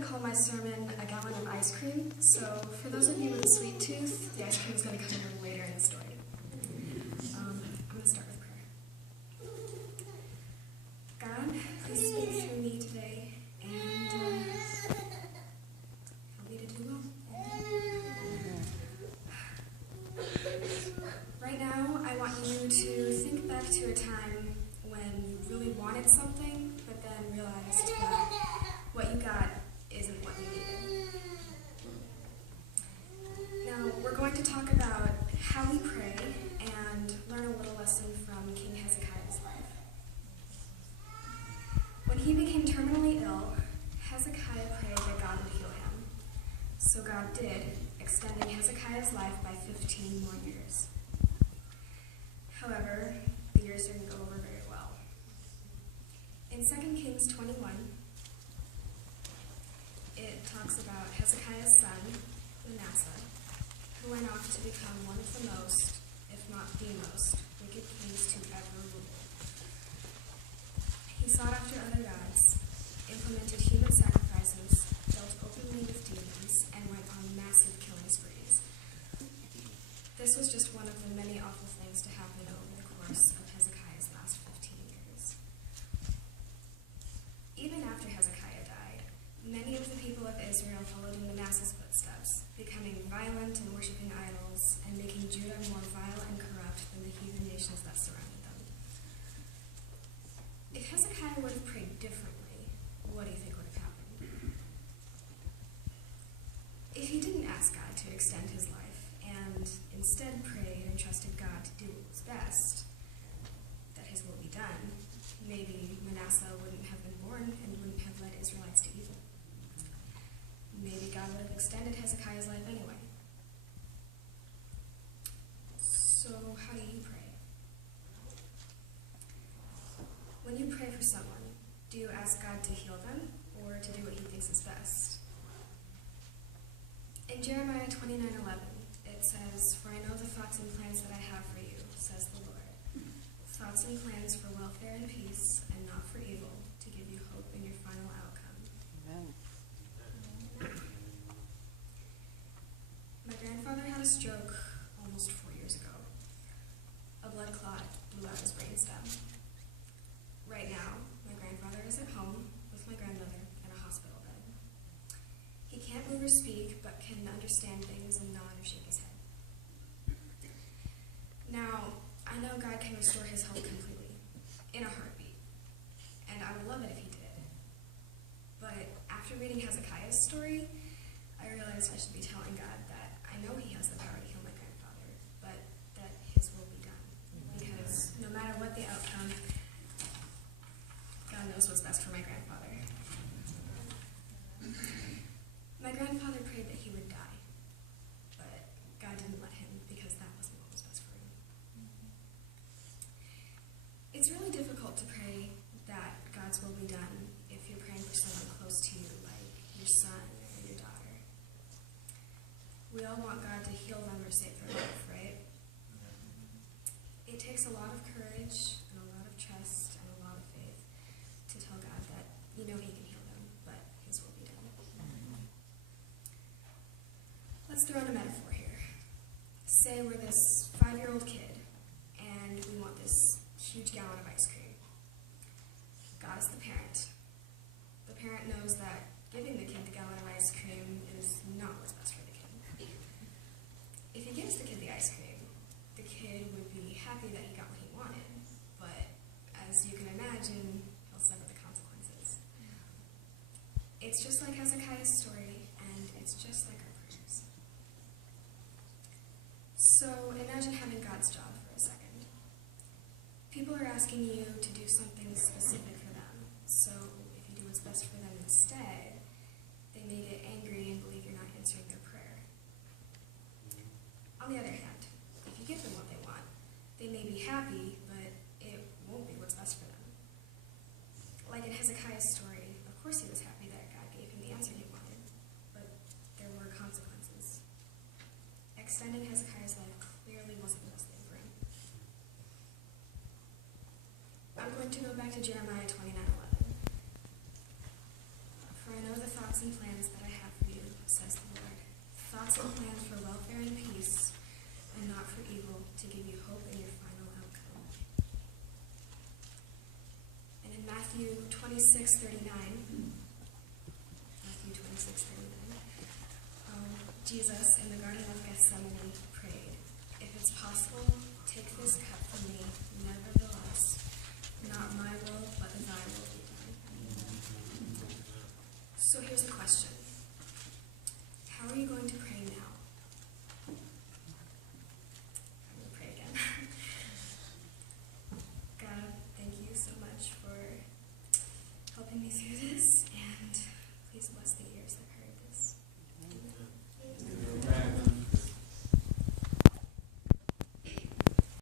to call my sermon a gallon of ice cream, so for those of you with a sweet tooth, the ice cream is going to come a little later in the story. I'm going to start with prayer. God, please speak through me today, and help me to do well. Right now, I want you to think back to a time when you really wanted something, but then realized that what you got isn't what you needed. Now, we're going to talk about how we pray and learn a little lesson from King Hezekiah's life. When he became terminally ill, Hezekiah prayed that God would heal him. So God did, extending Hezekiah's life by 15 more years. However, the years didn't go over very well. In 2 Kings 21, it talks about Hezekiah's son, Manasseh, who went off to become one of the most, if not the most, wicked kings to ever rule. He sought after other gods, implemented human sacrifices, dealt openly with demons, and went on massive killing sprees. This was just one of the many awful things to happen over the course of Hezekiah's last 15 years. Even after Hezekiah died, many of the people of Israel followed in Manasseh's footsteps, becoming violent and worshiping idols, and making Judah more vile and corrupt than the heathen nations that surrounded them. If Hezekiah would have prayed differently, what do you think would have happened? If he didn't ask God to extend his life, and instead prayed and trusted God to do what was best, that his will be done, maybe Manasseh wouldn't have been born and wouldn't have led Israelites to evil. Maybe God would have extended Hezekiah's life anyway. So how do you pray? When you pray for someone, do you ask God to heal them or to do what he thinks is best? In Jeremiah 29:11, it says, "For I know the thoughts and plans that I have for you, says the Lord. Thoughts and plans for welfare and peace, and not for evil, to give you hope in your final outcome." Amen. My grandfather had a stroke almost 4 years ago. A blood clot blew out his brainstem. Right now, my grandfather is at home with my grandmother in a hospital bed. He can't move or speak, but can understand things and nod or shake his head. Now, I know God can restore his health completely, in a heartbeat, and I would love it if he did. But after reading Hezekiah's story, I realized I should be telling God that I know he has the power to heal my grandfather, but that his will be done. Because no matter what the outcome, God knows what's best for my grandfather. My grandfather prayed that he would die, but God didn't let him because that wasn't what was best for him. It's really difficult to pray that God's will be done if you're praying for someone close to you, like your son or your daughter. We all want God to heal them or save their life, right? It takes a lot of courage and a lot of trust and a lot of faith to tell God that you know he can heal them, but his will be done. Let's throw in a metaphor here. Say we're this 5-year-old kid, and we want this huge gallon of ice cream. God is the parent. The parent knows that giving the kid the gallon of ice cream is not what's best for the kid. If he gives the kid the ice cream, the kid would be happy that he got what he wanted, but as you can imagine, he'll suffer the consequences. It's just like Hezekiah's story, and it's just like our prayers. So imagine having God's job for a second. People are asking you to do something specific for them, so if you do what's best for them instead, they may get angry and believe you're not answering their prayer. On the other hand, if you give them what they want, they may be happy, but it won't be what's best for them. Like in Hezekiah's story, of course he was happy that God gave him the answer he wanted, but there were consequences. Extending Hezekiah's life clearly wasn't the best thing for him. I'm going to go back to Jeremiah 29:11. For I know the thoughts thoughts and plans that I have for you, says the Lord. Thoughts and plans for welfare and peace, and not for evil, to give you hope in your final outcome. And in Matthew 26:39, Jesus, in the Garden of Gethsemane, prayed, "If it's possible, take this cup from me. Nevertheless, not my will, but thy will be done." So here's the question.